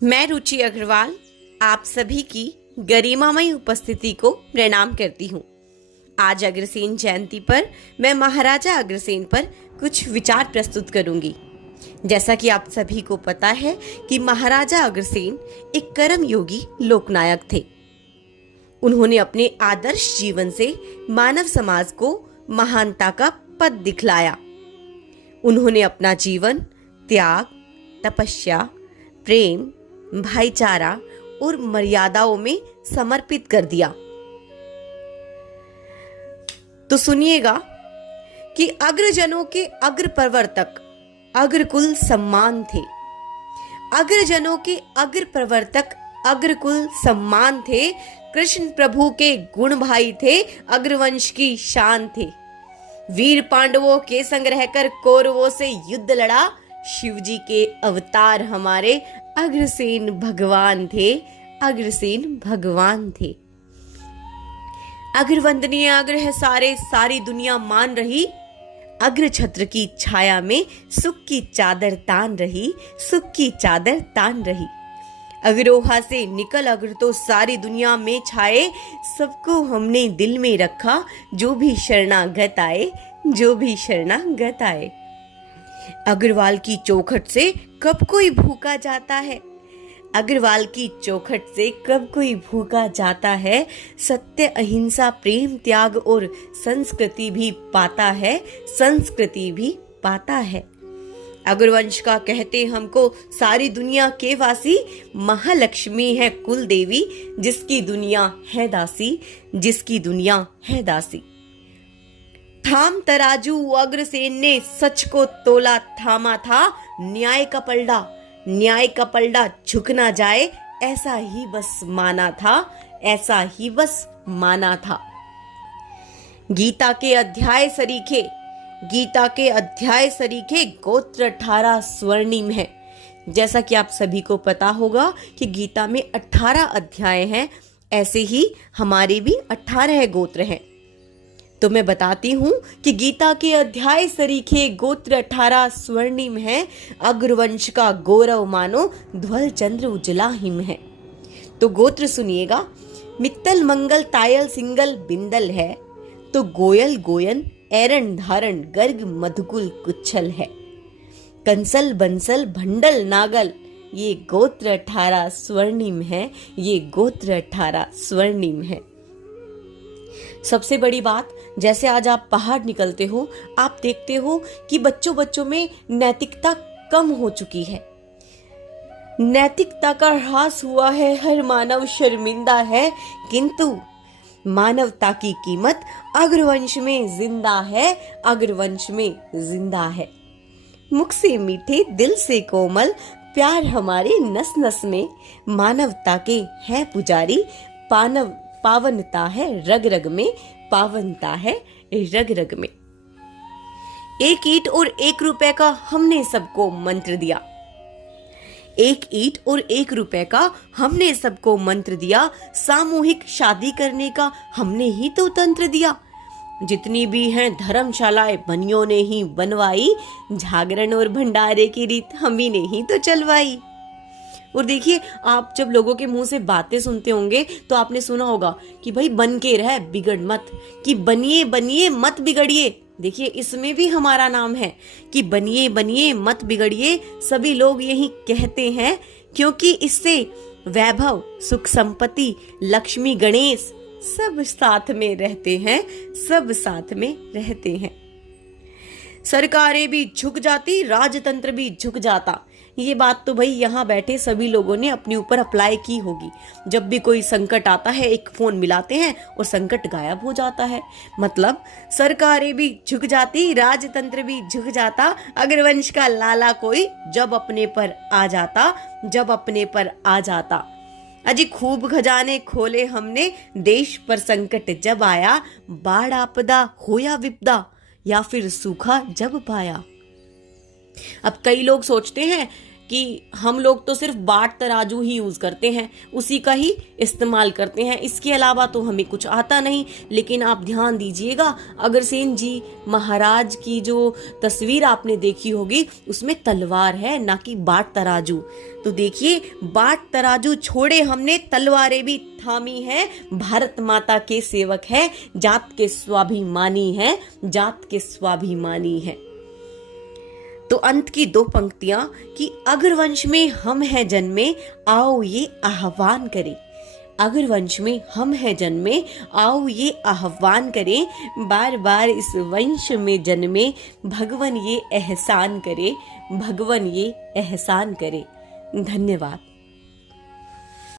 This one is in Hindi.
मैं रुचि अग्रवाल आप सभी की गरिमामयी उपस्थिति को प्रणाम करती हूँ। आज अग्रसेन जयंती पर मैं महाराजा अग्रसेन पर कुछ विचार प्रस्तुत करूंगी। जैसा कि आप सभी को पता है कि महाराजा अग्रसेन एक कर्मयोगी लोकनायक थे। उन्होंने अपने आदर्श जीवन से मानव समाज को महानता का पथ दिखलाया। उन्होंने अपना जीवन त्याग, तपस्या, प्रेम, भाईचारा और मर्यादाओं में समर्पित कर दिया। तो सुनिएगा कि अग्रजनों के अग्र प्रवर्तक अग्रकुल सम्मान थे। अग्रजनों के अग्र प्रवर्तक अग्रकुल सम्मान थे। कृष्ण प्रभु के गुण भाई थे, अग्रवंश की शान थे। वीर पांडवों के संग रहकर कौरवों से युद्ध लड़ा। शिवजी के अवतार हमारे अग्रसेन भगवान थे। अग्रसेन भगवान थे। अग्रवंदनीय अग्र है सारे, सारी दुनिया मान रही। अग्र छत्र की छाया में सुख की चादर तान रही। सुख की चादर तान रही। अग्रोहा से निकल अग्र तो सारी दुनिया में छाए। सबको हमने दिल में रखा, जो भी शरणागत आए, जो भी शरणागत आए। अग्रवाल की चौखट से कब कोई भूखा जाता है। अग्रवाल की चौखट से कब कोई भूखा जाता है। सत्य, अहिंसा, प्रेम, त्याग और संस्कृति भी पाता है। संस्कृति भी पाता है। अग्रवंश का कहते हमको सारी दुनिया के वासी। महालक्ष्मी है कुल देवी, जिसकी दुनिया है दासी, जिसकी दुनिया है दासी। थाम तराजू अग्रसेन ने सच को तोला थामा था। न्याय का पलड़ा, न्याय का पलड़ा झुक ना जाए, ऐसा ही बस माना था, ऐसा ही बस माना था। गीता के अध्याय सरीखे, गीता के अध्याय सरीखे गोत्र 18 स्वर्णिम है। जैसा कि आप सभी को पता होगा कि गीता में 18 अध्याय हैं, ऐसे ही हमारे भी 18 गोत्र हैं। तो मैं बताती हूं कि गीता के अध्याय सरीखे गोत्र 18 स्वर्णिम है। अग्रवंश का गौरव मानो ध्वल चंद्र उजला हिम है। तो गोत्र सुनिएगा। मित्तल, मंगल, तायल, सिंगल, बिंदल है। तो गोयल, गोयन, एरन, धारण, गर्ग, मधुकुल, कुच्छल है। कंसल, बंसल, भंडल, नागल, ये गोत्र 18 स्वर्णिम है। ये गोत्र 18 स्वर्णिम है। सबसे बड़ी बात, जैसे आज आप बाहर निकलते हो, आप देखते हो कि बच्चों में नैतिकता कम हो चुकी है। नैतिकता का ह्रास हुआ है। हर मानव शर्मिंदा है, किंतु मानवता की कीमत अग्रवंश में जिंदा है। अग्रवंश में जिंदा है। मुख से मीठे, दिल से कोमल, प्यार हमारे नस नस में। मानवता के है पुजारी, पावनता है रग रग में। पावनता है रग रग में। 1 ईंट और 1 रुपए का हमने सबको मंत्र दिया। 1 ईंट और 1 रुपए का हमने सबको मंत्र दिया। सामूहिक शादी करने का हमने ही तो तंत्र दिया। जितनी भी हैं धर्मशालाएं बनियों ने ही बनवाई। जागरण और भंडारे की रीत हम ही ने ही तो चलवाई। और देखिए, आप जब लोगों के मुंह से बातें सुनते होंगे तो आपने सुना होगा कि भाई बन के रह, बिगड़ मत, कि बनिए बनिए मत बिगड़िए। देखिए, इसमें भी हमारा नाम है कि बनिए बनिए मत बिगड़िए। सभी लोग यही कहते हैं क्योंकि इससे वैभव, सुख, संपत्ति, लक्ष्मी, गणेश सब साथ में रहते हैं। सब साथ में रहते हैं। सरकारें भी झुक जाती, राजतंत्र भी झुक जाता। ये बात तो भाई यहाँ बैठे सभी लोगों ने अपने ऊपर अप्लाई की होगी। जब भी कोई संकट आता है, एक फोन मिलाते हैं और संकट गायब हो जाता है। मतलब सरकारें भी झुक जाती, राजतंत्र भी झुक जाता। अग्रवंश का लाला कोई जब अपने पर आ जाता, जब अपने पर आ जाता। अजी खूब खजाने खोले हमने, देश पर संकट जब आया। बाढ़, आपदा हो या विपदा, या फिर सूखा जब पाया। अब कई लोग सोचते हैं कि हम लोग तो सिर्फ बाट तराजू ही यूज करते हैं, उसी का ही इस्तेमाल करते हैं, इसके अलावा तो हमें कुछ आता नहीं। लेकिन आप ध्यान दीजिएगा, अग्रसेन जी महाराज की जो तस्वीर आपने देखी होगी उसमें तलवार है, ना कि बाट तराजू। तो देखिए, बाट तराजू छोड़े हमने, तलवारें भी थामी है, भारत माता के सेवक है, जात के स्वाभिमानी है, जात के स्वाभिमानी है। तो अंत की 2 पंक्तियां कि अग्रवंश में हम हैं जन्मे, आओ ये आह्वान करें। अग्रवंश में हम हैं जन्मे, आओ ये आह्वान करें, बार बार इस वंश में जन्मे, भगवन ये एहसान करे, भगवन ये एहसान करे। धन्यवाद।